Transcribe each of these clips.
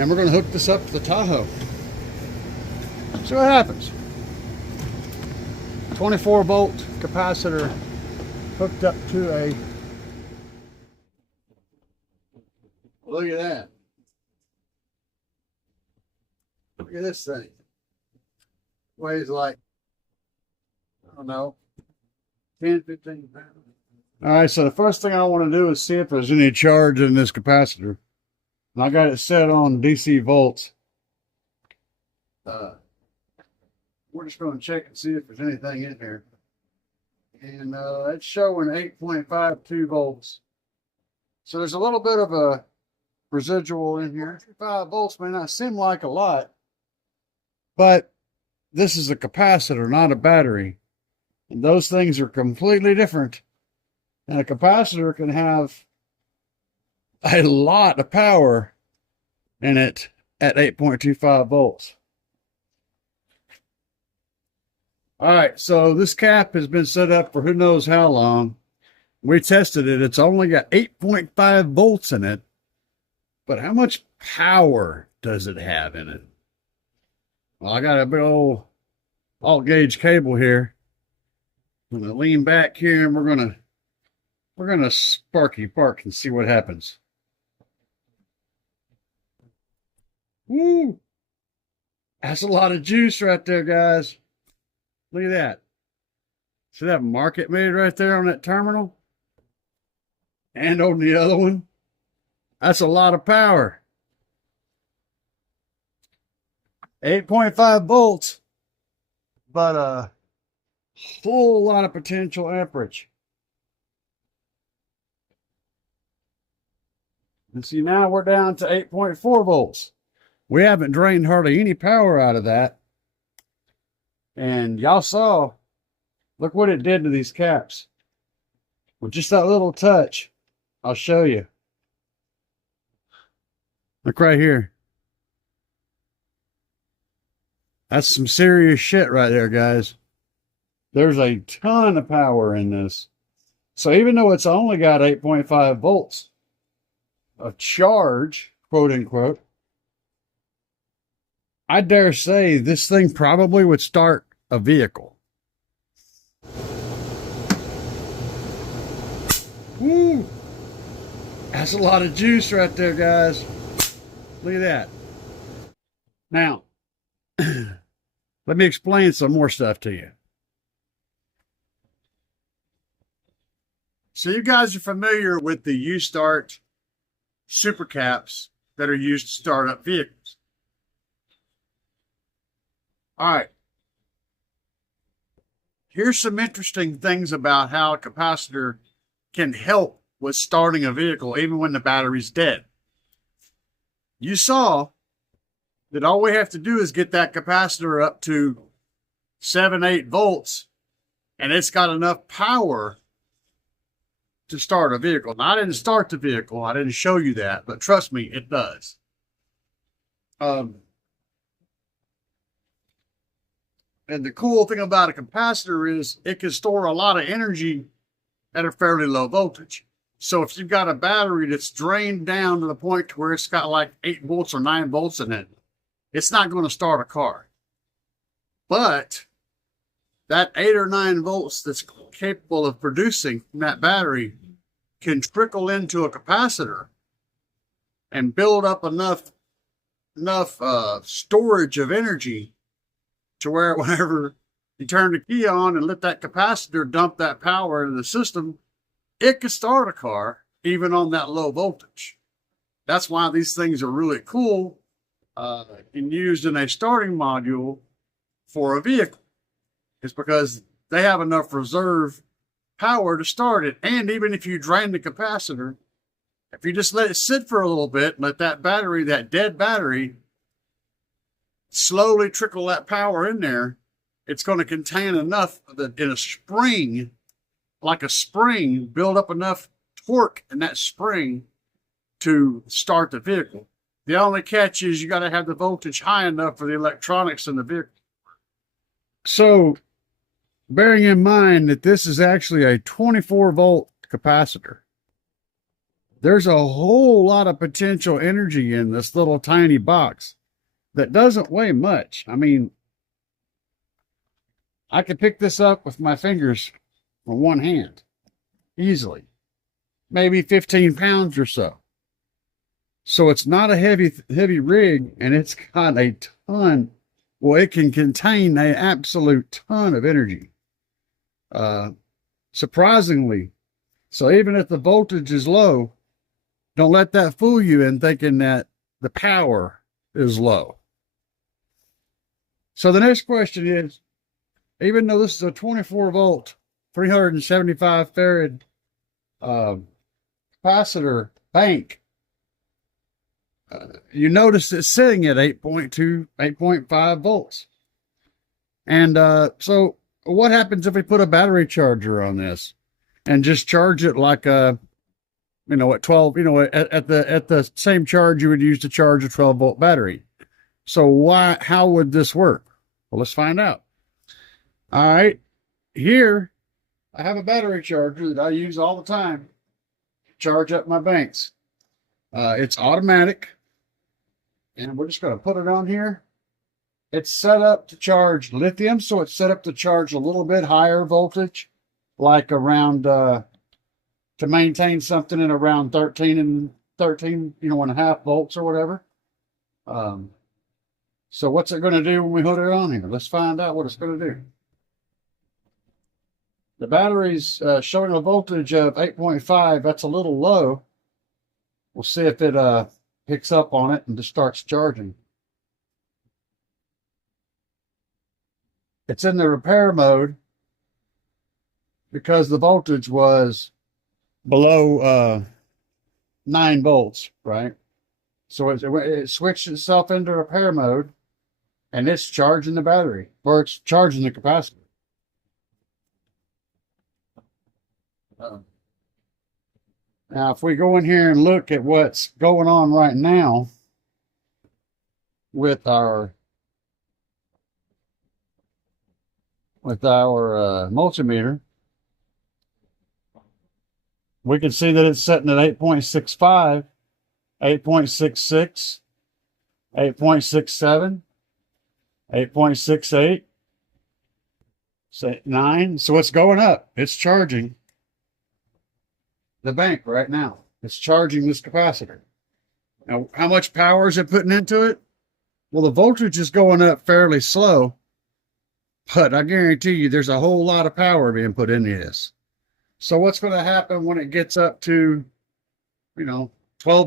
And we're going to hook this up to the Tahoe. See what happens. 24 volt capacitor hooked up to a, look at that. Look at this thing. Weighs like, I don't know, 10, 15 pounds. All right, so the first thing I want to do is see if there's any charge in this capacitor. And I got it set on DC volts. We're just going to check and see if there's anything in there. And it's showing 8.52 volts. So there's a little bit of a residual in here. 5 volts may not seem like a lot, but this is a capacitor, not a battery. And those things are completely different. And a capacitor can have a lot of power in it at 8.25 volts. All right, so this cap has been set up for who knows how long. We tested it. It's only got 8.5 volts in it. But how much power does it have in it? Well, I got a big old alt gauge cable here. I'm gonna lean back here and we're gonna sparky park and see what happens. Woo! That's a lot of juice right there, guys. Look at that. See that mark it made right there on that terminal? And on the other one? That's a lot of power. 8.5 volts, but a whole lot of potential amperage. And see, now we're down to 8.4 volts. We haven't drained hardly any power out of that. And y'all saw, look what it did to these caps. With just that little touch, I'll show you. Look right here. That's some serious shit right there, guys. There's a ton of power in this. So even though it's only got 8.5 volts of charge, quote unquote, I dare say this thing probably would start a vehicle. Woo! That's a lot of juice right there, guys. Look at that. Now, let me explain some more stuff to you. So you guys are familiar with the U-Start Supercaps that are used to start up vehicles. All right. Here's some interesting things about how a capacitor can help with starting a vehicle even when the battery's dead. You saw that all we have to do is get that capacitor up to 7, 8 volts, and it's got enough power to start a vehicle. Now, I didn't start the vehicle. I didn't show you that, but trust me, it does. And the cool thing about a capacitor is it can store a lot of energy at a fairly low voltage. So if you've got a battery that's drained down to the point to where it's got like 8 volts or 9 volts in it, it's not going to start a car. But that 8 or 9 volts that's capable of producing from that battery can trickle into a capacitor and build up enough storage of energy to where whenever you turn the key on and let that capacitor dump that power into the system, it can start a car even on that low voltage. That's why these things are really cool and used in a starting module for a vehicle. It's because they have enough reserve power to start it. And even if you drain the capacitor, if you just let it sit for a little bit, let that battery, that dead battery, slowly trickle that power in there, it's going to contain enough that in a spring, like a spring, build up enough torque in that spring to start the vehicle. The only catch is you got to have the voltage high enough for the electronics in the vehicle. So, bearing in mind that this is actually a 24 volt capacitor, there's a whole lot of potential energy in this little tiny box that doesn't weigh much. I mean, I could pick this up with my fingers on one hand easily, maybe 15 pounds or so. So it's not a heavy rig, and it's got a ton. Well, it can contain an absolute ton of energy. Surprisingly. So even if the voltage is low, don't let that fool you in thinking that the power is low. So the next question is, even though this is a 24 volt, 375 farad capacitor bank, you notice it's sitting at 8.2, 8.5 volts. And so what happens if we put a battery charger on this and just charge it like a, at 12, at the same charge you would use to charge a 12 volt battery? So how would this work? Well, let's find out. All right, here I have a battery charger that I use all the time to charge up my banks. It's automatic, and we're just going to put it on here. It's set up to charge lithium, so it's set up to charge a little bit higher voltage, like around to maintain something at around 13 and a half volts or whatever. So what's it going to do when we put it on here? Let's find out what it's going to do. The battery's showing a voltage of 8.5. That's a little low. We'll see if it picks up on it and just starts charging. It's in the repair mode because the voltage was below 9 volts, right? So it switched itself into repair mode, and it's charging the battery, or it's charging the capacitor. Now, if we go in here and look at what's going on right now with our multimeter, we can see that it's setting at 8.65, 8.66, 8.67, 8.68, 9. So it's going up. It's charging the bank right now. It's charging this capacitor. Now, how much power is it putting into it? Well, the voltage is going up fairly slow, but I guarantee you there's a whole lot of power being put into this. So what's going to happen when it gets up to, 12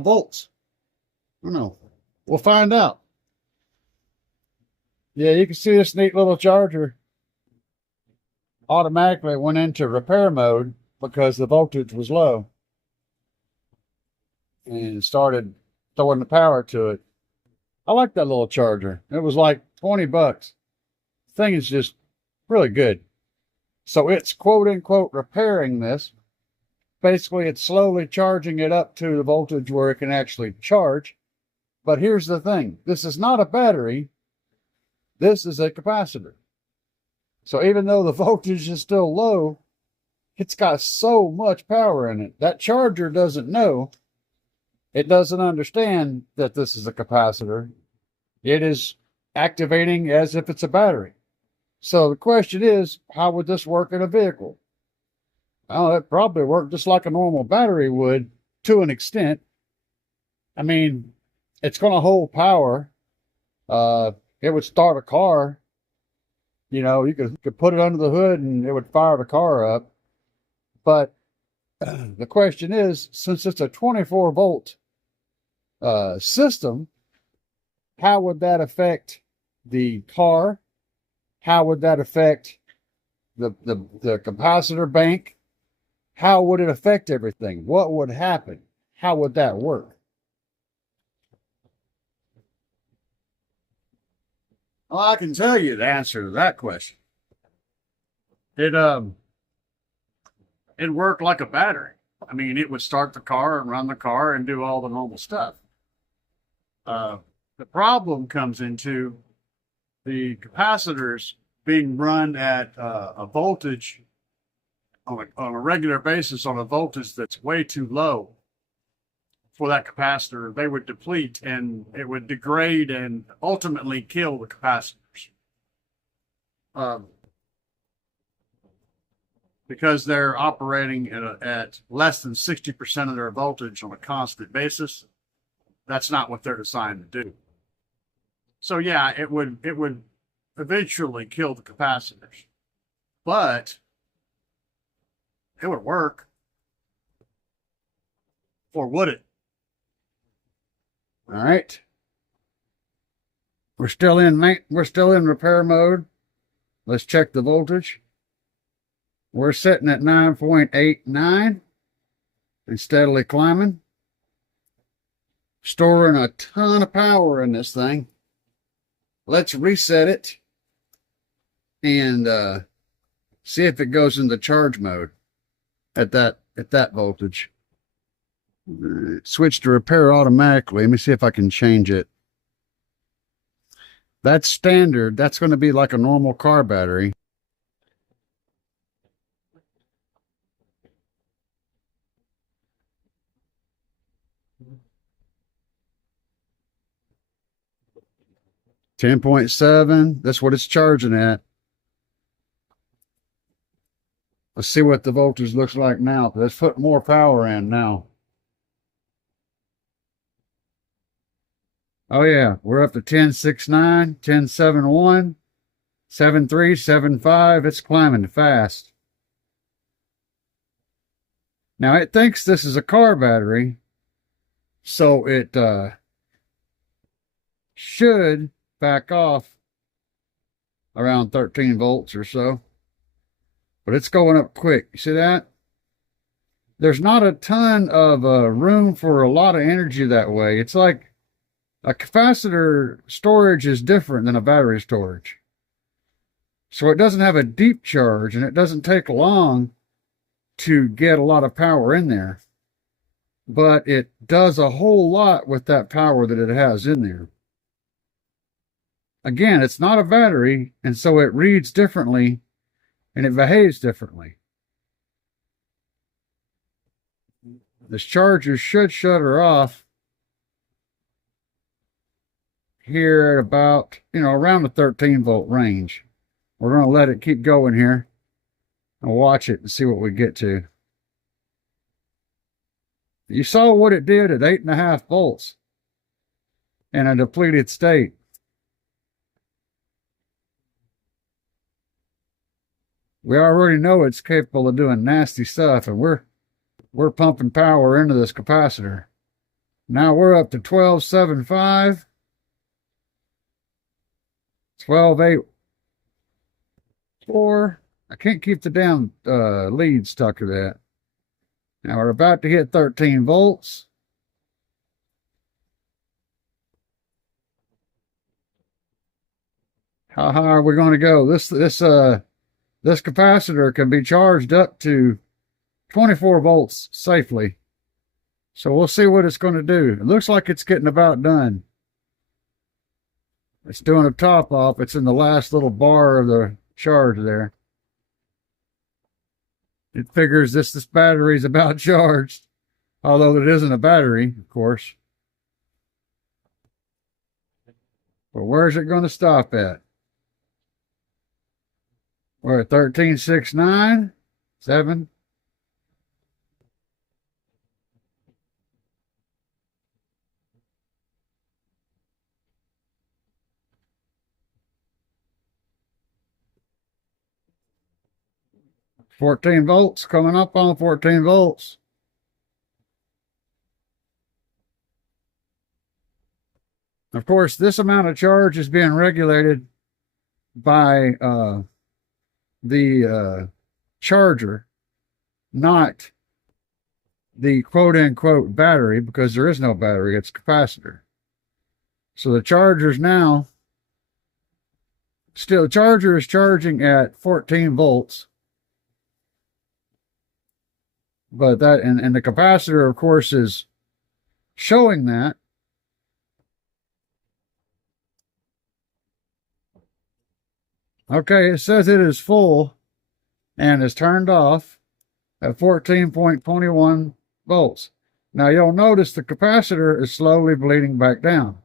volts? I don't know. We'll find out. Yeah, you can see this neat little charger automatically went into repair mode because the voltage was low and started throwing the power to it. I like that little charger. It was like 20 bucks. The thing is just really good. So it's quote unquote repairing this. Basically, it's slowly charging it up to the voltage where it can actually charge. But here's the thing. This is not a battery. This is a capacitor. So even though the voltage is still low, it's got so much power in it. That charger doesn't know. It doesn't understand that this is a capacitor. It is activating as if it's a battery. So the question is, how would this work in a vehicle? Well, it probably worked just like a normal battery would to an extent. I mean, it's going to hold power. It would start a car. You could put it under the hood and it would fire the car up. But the question is, since it's a 24 volt system, how would that affect the car? How would that affect the capacitor bank? How would it affect everything? What would happen? How would that work? Well, I can tell you the answer to that question. It worked like a battery. I mean, it would start the car and run the car and do all the normal stuff. The problem comes into the capacitors being run at a voltage on a regular basis, on a voltage that's way too low. for that capacitor, they would deplete and it would degrade and ultimately kill the capacitors. Because they're operating at less than 60% of their voltage on a constant basis, that's not what they're designed to do. So yeah, it would eventually kill the capacitors, but it would work. Or would it? All right. We're still in repair mode. Let's check the voltage. We're sitting at 9.89 and steadily climbing. Storing a ton of power in this thing. Let's reset it and see if it goes into charge mode at that voltage. Switch to repair automatically. Let me see if I can change it. That's standard. That's going to be like a normal car battery. $10.7. That's what it's charging at. Let's see what the voltage looks like now. Let's put more power in now. Oh yeah, we're up to 10.69, 10.71, 7.3, 7.5. It's climbing fast. Now it thinks this is a car battery, so it should back off around 13 volts or so. But it's going up quick. You see that? There's not a ton of room for a lot of energy that way. It's like a capacitor storage is different than a battery storage. So it doesn't have a deep charge, and it doesn't take long to get a lot of power in there. But it does a whole lot with that power that it has in there. Again, it's not a battery, and so it reads differently, and it behaves differently. This charger should shut her off here at about, around the 13 volt range. We're going to let it keep going here and watch it and see what we get to. You saw what it did at 8.5 volts in a depleted state. We already know it's capable of doing nasty stuff, and we're pumping power into this capacitor. Now we're up to 12.75, 12.84. I can't keep the damn lead stuck to that. Now we're about to hit 13 volts. How high are we going to go? This capacitor can be charged up to 24 volts safely. So we'll see what it's going to do. It looks like it's getting about done. It's doing a top off. It's in the last little bar of the charge there. It figures this battery's about charged, although it isn't a battery, of course. But where's it going to stop at? We're at 13.69, 7. $14 volts, coming up on 14 volts. Of course, this amount of charge is being regulated by the charger, not the quote-unquote battery, because there is no battery, it's capacitor. So the charger's now, still, the charger is charging at 14 volts. But that, and the capacitor, of course, is showing that. Okay, it says it is full and is turned off at 14.21 volts. Now you'll notice the capacitor is slowly bleeding back down.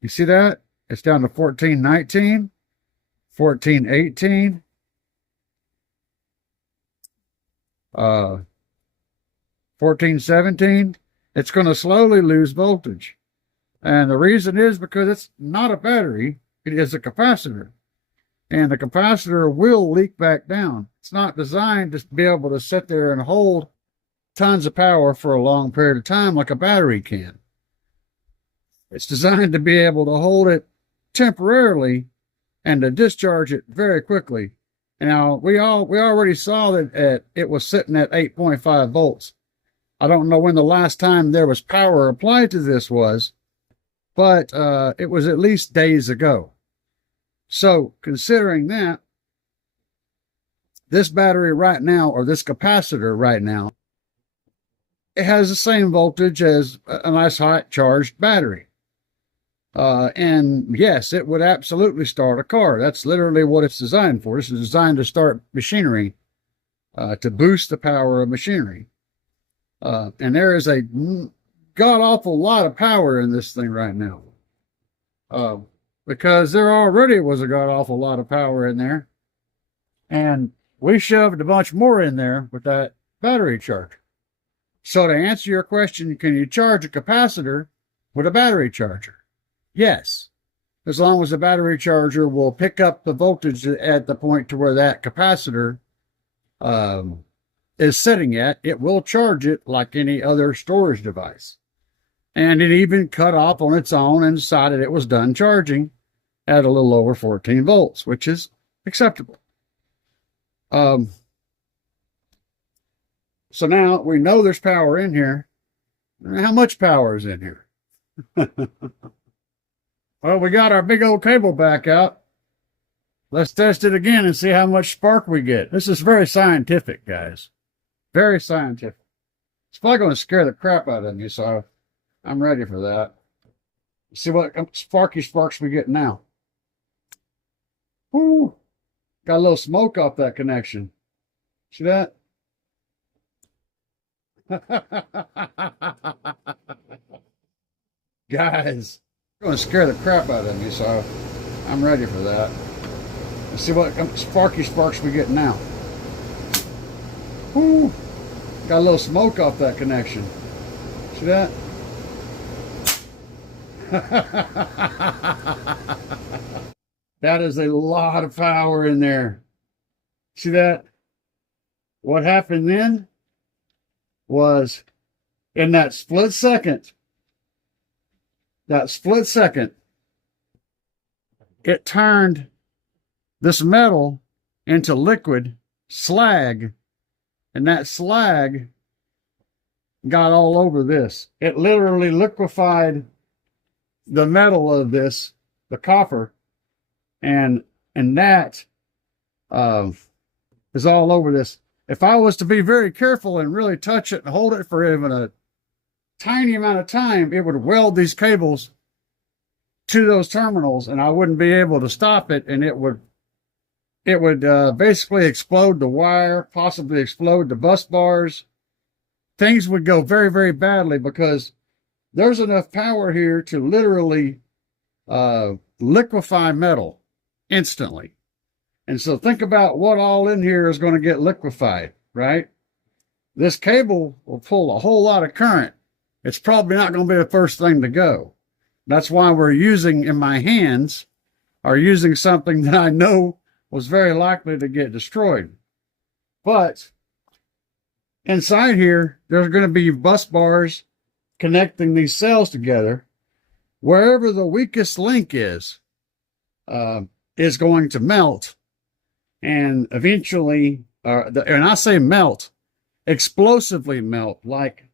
You see that? It's down to 1419, 1418, 1417. It's going to slowly lose voltage. And the reason is because it's not a battery, it is a capacitor. And the capacitor will leak back down. It's not designed to be able to sit there and hold tons of power for a long period of time like a battery can. It's designed to be able to hold it temporarily and to discharge it very quickly. Now, we already saw that it was sitting at 8.5 volts. I don't know when the last time there was power applied to this was, but it was at least days ago. So, considering that, this battery right now, or this capacitor right now, it has the same voltage as a nice hot charged battery. And yes, it would absolutely start a car. That's literally what it's designed for. This is designed to start machinery, to boost the power of machinery. And there is a god-awful lot of power in this thing right now. Because there already was a god-awful lot of power in there. And we shoved a bunch more in there with that battery charger. So to answer your question, can you charge a capacitor with a battery charger? Yes. As long as the battery charger will pick up the voltage at the point to where that capacitor is sitting at, it will charge it like any other storage device. And it even cut off on its own and decided it was done charging at a little over 14 volts, which is acceptable. So now we know there's power in here. How much power is in here? Well, we got our big old cable back out. Let's test it again and see how much spark we get. This is very scientific, guys. Very scientific. It's probably going to scare the crap out of me, so I'm ready for that. See what sparky sparks we get now. Whoo! Got a little smoke off that connection. See that? Guys, it's going to scare the crap out of me, so I'm ready for that. Let's see what sparky sparks we get now. Whoo! Got a little smoke off that connection. See that? That is a lot of power in there. See that? What happened then was in that split second, it turned this metal into liquid slag, and that slag got all over this. It literally liquefied the metal of this, the copper, and that is all over this. If I was to be very careful and really touch it and hold it for even a tiny amount of time, it would weld these cables to those terminals, and I wouldn't be able to stop it, and it would basically explode the wire, possibly explode the bus bars. Things would go very, very badly because there's enough power here to literally liquefy metal instantly. And so think about what all in here is going to get liquefied, right? This cable will pull a whole lot of current. It's probably not going to be the first thing to go. That's why we're using, in my hands, are using something that I know was very likely to get destroyed. But inside here, there's going to be bus bars connecting these cells together. Wherever the weakest link is going to melt. And eventually, and I say melt, explosively melt. Like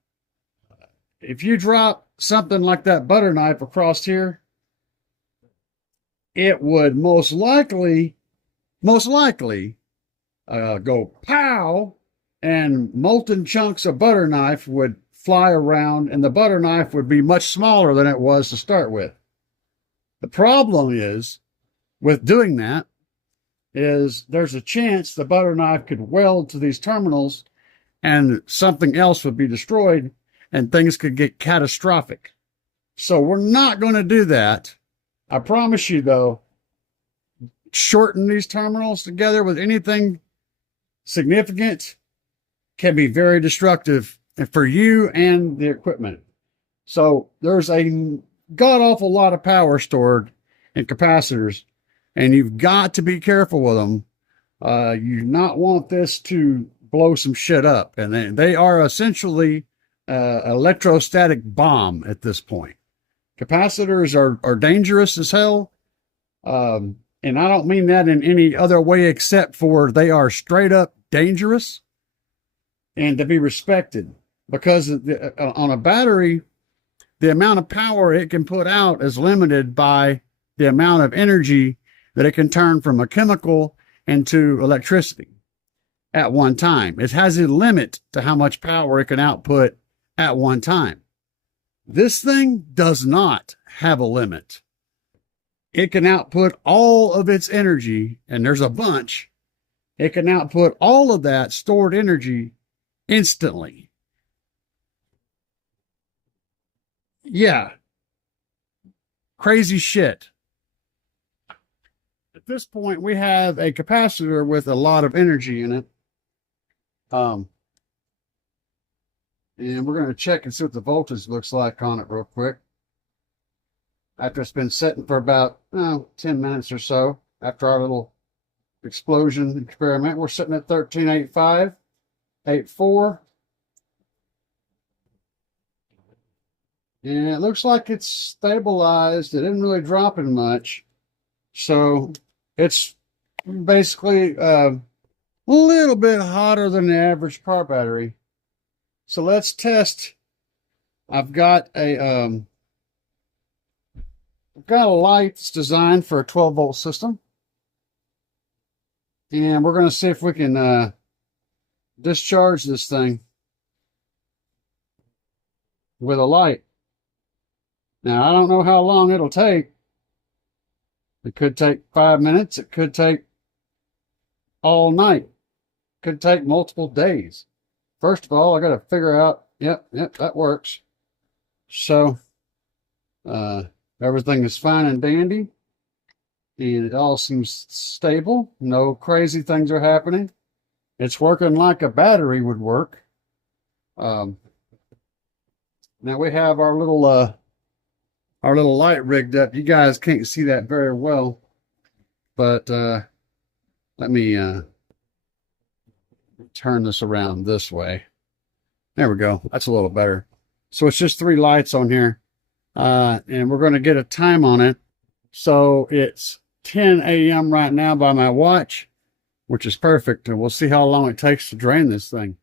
if you drop something like that butter knife across here, it would most likely go pow, and molten chunks of butter knife would fly around, and the butter knife would be much smaller than it was to start with. The problem is with doing that is there's a chance the butter knife could weld to these terminals and something else would be destroyed, and things could get catastrophic. So we're not going to do that. I promise you, though, shorten these terminals together with anything significant can be very destructive for you and the equipment. So there's a god-awful lot of power stored in capacitors, and you've got to be careful with them. You do not want this to blow some shit up. And they are essentially electrostatic bomb at this point. Capacitors are dangerous as hell. And I don't mean that in any other way except for they are straight up dangerous and to be respected. Because on a battery, the amount of power it can put out is limited by the amount of energy that it can turn from a chemical into electricity at one time. It has a limit to how much power it can output at one time. This thing does not have a limit. It can output all of its energy, and there's a bunch. It can output all of that stored energy instantly. Yeah. Crazy shit. At this point, we have a capacitor with a lot of energy in it. And we're going to check and see what the voltage looks like on it real quick. After it's been setting for about 10 minutes or so, after our little explosion experiment, we're sitting at 13.85, 8.4. And it looks like it's stabilized. It isn't really dropping much. So it's basically a little bit hotter than the average car battery. So let's test. I've got a light that's designed for a 12-volt system. And we're going to see if we can discharge this thing with a light. Now, I don't know how long it'll take. It could take 5 minutes. It could take all night. It could take multiple days. First of all, I got to figure out, yep, that works. So, everything is fine and dandy. And it all seems stable. No crazy things are happening. It's working like a battery would work. Now we have our little light rigged up. You guys can't see that very well, but let me turn this around this way. There we go. That's a little better. So it's just 3 lights on here, and we're going to get a time on it. So it's 10 a.m. right now by my watch, which is perfect, and we'll see how long it takes to drain this thing.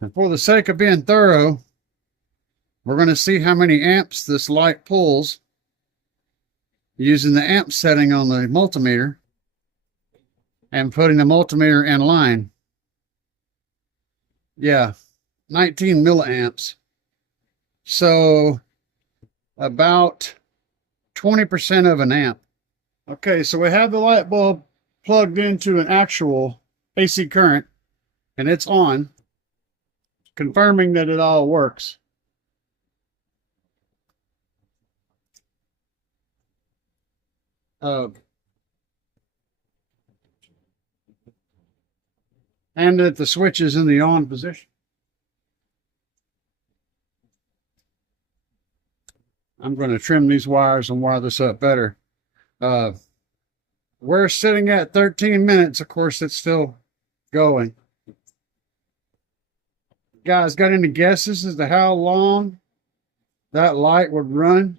And for the sake of being thorough, we're going to see how many amps this light pulls using the amp setting on the multimeter and putting the multimeter in line. Yeah, 19 milliamps. So about 20% of an amp. Okay, so we have the light bulb plugged into an actual AC current, and it's on, confirming that it all works. And that the switch is in the on position. I'm going to trim these wires and wire this up better. We're sitting at 13 minutes. Of course, it's still going. Guys, got any guesses as to how long that light would run?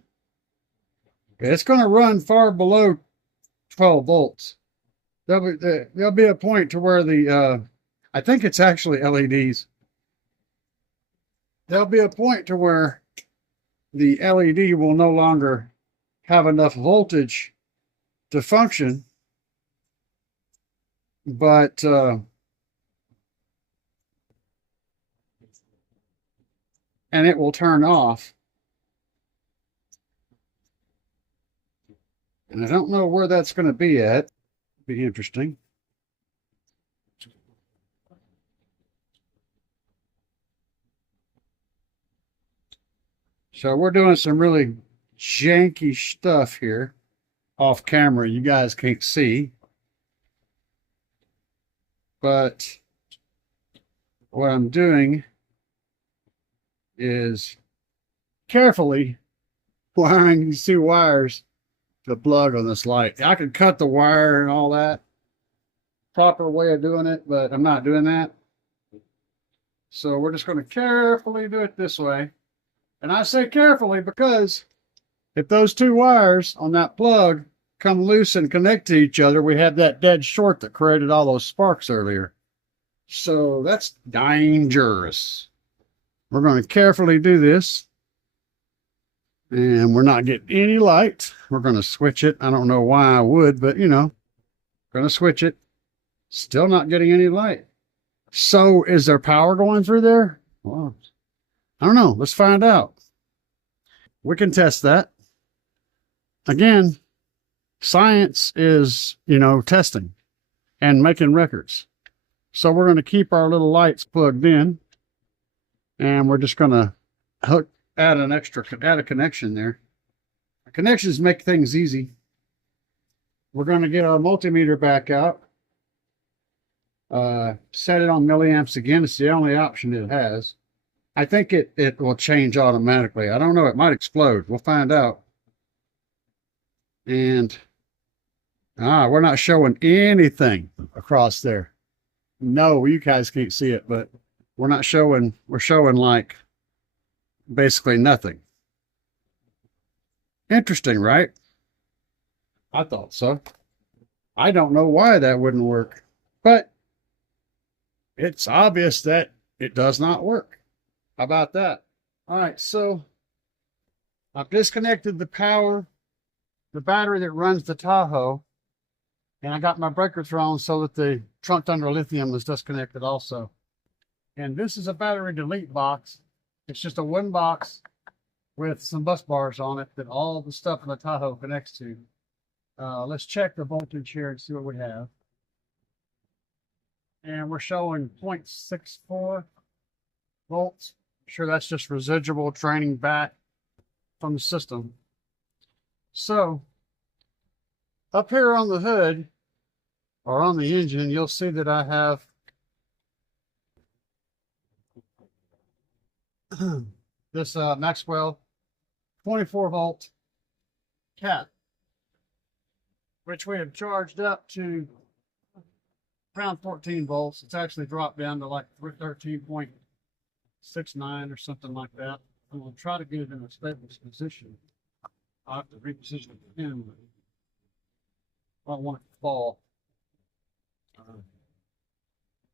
It's going to run far below 12 volts. There'll be a point to where the, I think it's actually LEDs. There'll be a point to where the LED will no longer have enough voltage to function, but and it will turn off. And I don't know where that's going to be at. Be interesting. So we're doing some really janky stuff here off camera. You guys can't see. But what I'm doing is carefully wiring these two wires to the plug on this light. I could cut the wire and all that. Proper way of doing it, but I'm not doing that. So we're just going to carefully do it this way. And I say carefully because if those two wires on that plug come loose and connect to each other, we had that dead short that created all those sparks earlier. So that's dangerous. We're going to carefully do this. And we're not getting any light. We're going to switch it. I don't know why I would, but you know, going to switch it. Still not getting any light. So is there power going through there? Well, I don't know. Let's find out. We can test that. Again, science is, you know, testing and making records. So we're going to keep our little lights plugged in, and we're just going to add a connection there. Connections make things easy. We're going to get our multimeter back out. Set it on milliamps again. It's the only option it has. I think it will change automatically. I don't know. It might explode. We'll find out. And we're not showing anything across there. No, you guys can't see it, but we're not showing. We're showing like basically nothing. Interesting, right? I thought so. I don't know why that wouldn't work, but it's obvious that it does not work. How about that? All right, so I've disconnected the battery that runs the Tahoe, and I got my breaker thrown so that the trunk under lithium is disconnected also. And this is a battery delete box. It's just a wooden box with some bus bars on it that all the stuff in the Tahoe connects to. Let's check the voltage here and see what we have. And we're showing 0.64 volts. Sure, that's just residual draining back from the system. So up here on the hood or on the engine, you'll see that I have this Maxwell 24 volt cap, which we have charged up to around 14 volts. It's actually dropped down to like 13.69 or something like that. I'm going to try to get it in a stable position. I'll have to reposition it again. I don't want it to fall. I'm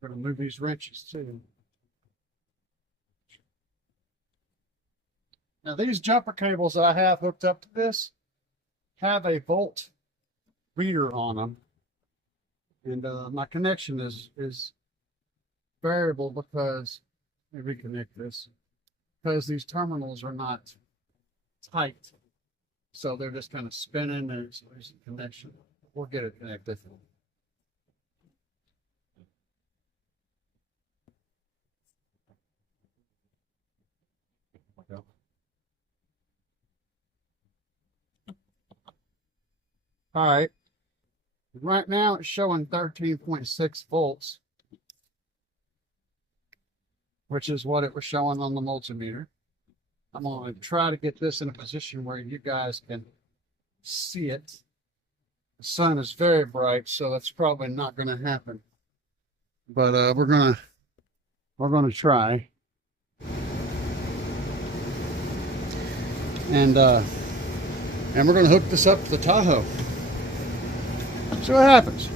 going to move these wrenches too. Now these jumper cables that I have hooked up to this have a volt reader on them. And my connection is variable because, let me reconnect this, because these terminals are not tight. So they're just kind of spinning and there's a connection. We'll get it connected. All right. Right now it's showing 13.6 volts, which is what it was showing on the multimeter. I'm going to try to get this in a position where you guys can see it. The sun is very bright, so that's probably not going to happen. But we're gonna try. And we're going to hook this up to the Tahoe. See what happens.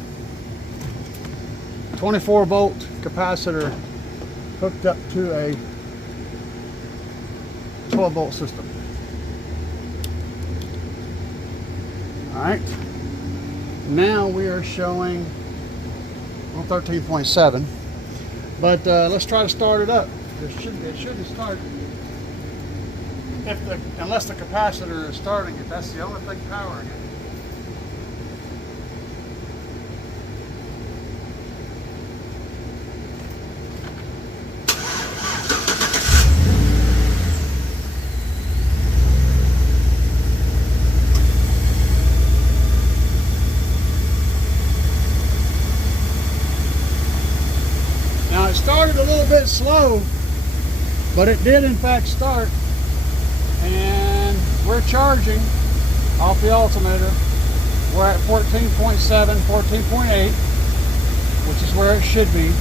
24 volt capacitor hooked up to a 12 volt system. All right. Now we are showing 13.7, but let's try to start it up. It shouldn't start unless the capacitor is starting it. That's the only thing powering it. bit slow, but it did in fact start. And we're charging off the altimeter. We're at 14.7, 14.8, which is where it should be.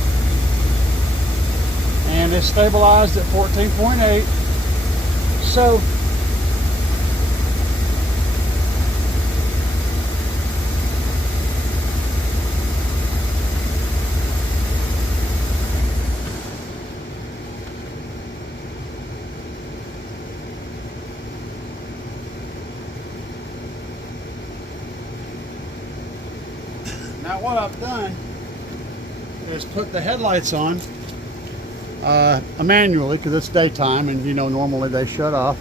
And it's stabilized at 14.8. So now what I've done is put the headlights on manually, because it's daytime and you know normally they shut off.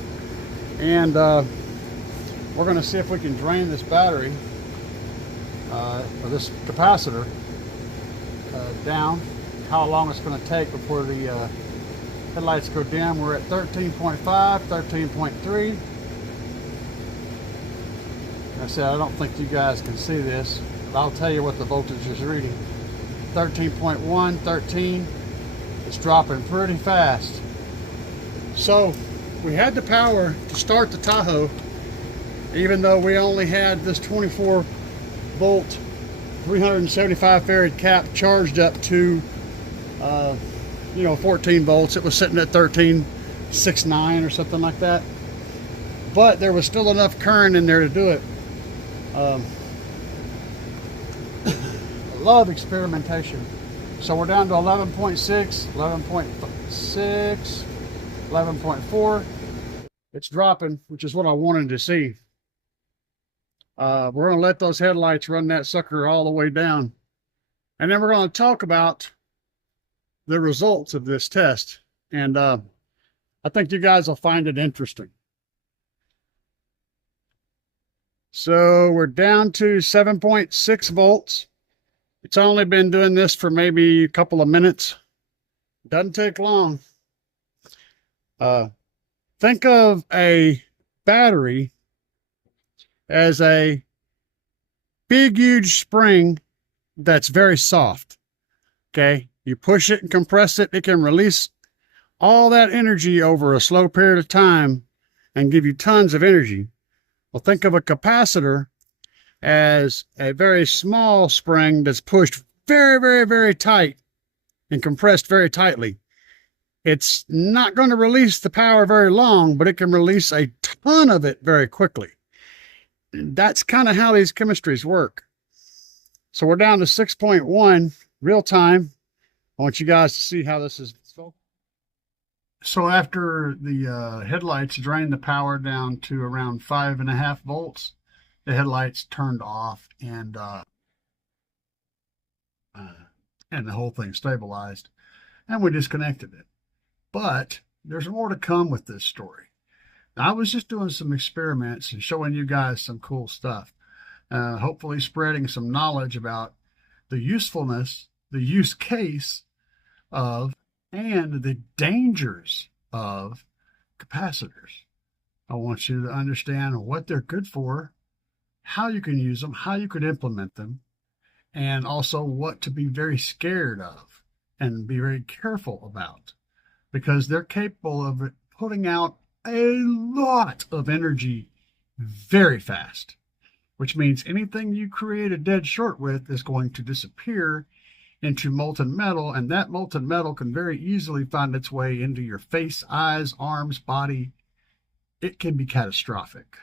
And we're going to see if we can drain this battery or this capacitor down, how long it's going to take before the headlights go dim. We're at 13.5, 13.3. I said I don't think you guys can see this, but I'll tell you what the voltage is reading. 13.1, 13. It's dropping pretty fast. So we had the power to start the Tahoe, even though we only had this 24 volt 375 farad cap charged up to 14 volts. It was sitting at 13.69 or something like that, but there was still enough current in there to do it. I love experimentation. So we're down to 11.6, 11.6, 11.4. It's dropping, which is what I wanted to see. We're going to let those headlights run that sucker all the way down. And then we're going to talk about the results of this test. And I think you guys will find it interesting. So we're down to 7.6 volts. It's only been doing this for maybe a couple of minutes. Doesn't take long. Think of a battery as a big, huge spring that's very soft. Okay? You push it and compress it, it can release all that energy over a slow period of time and give you tons of energy. Well, think of a capacitor as a very small spring that's pushed very, very, very tight and compressed very tightly. It's not going to release the power very long, but it can release a ton of it very quickly. That's kind of how these chemistries work. So we're down to 6.1 real time. I want you guys to see how this is. So after the headlights drained the power down to around 5.5 volts, the headlights turned off, and the whole thing stabilized, and we disconnected it. But there's more to come with this story. Now, I was just doing some experiments and showing you guys some cool stuff, hopefully spreading some knowledge about the usefulness, the use case of, and the dangers of capacitors. I want you to understand what they're good for, how you can use them, how you could implement them, and also what to be very scared of and be very careful about, because they're capable of putting out a lot of energy very fast, which means anything you create a dead short with is going to disappear into molten metal, and that molten metal can very easily find its way into your face, eyes, arms, body. It can be catastrophic.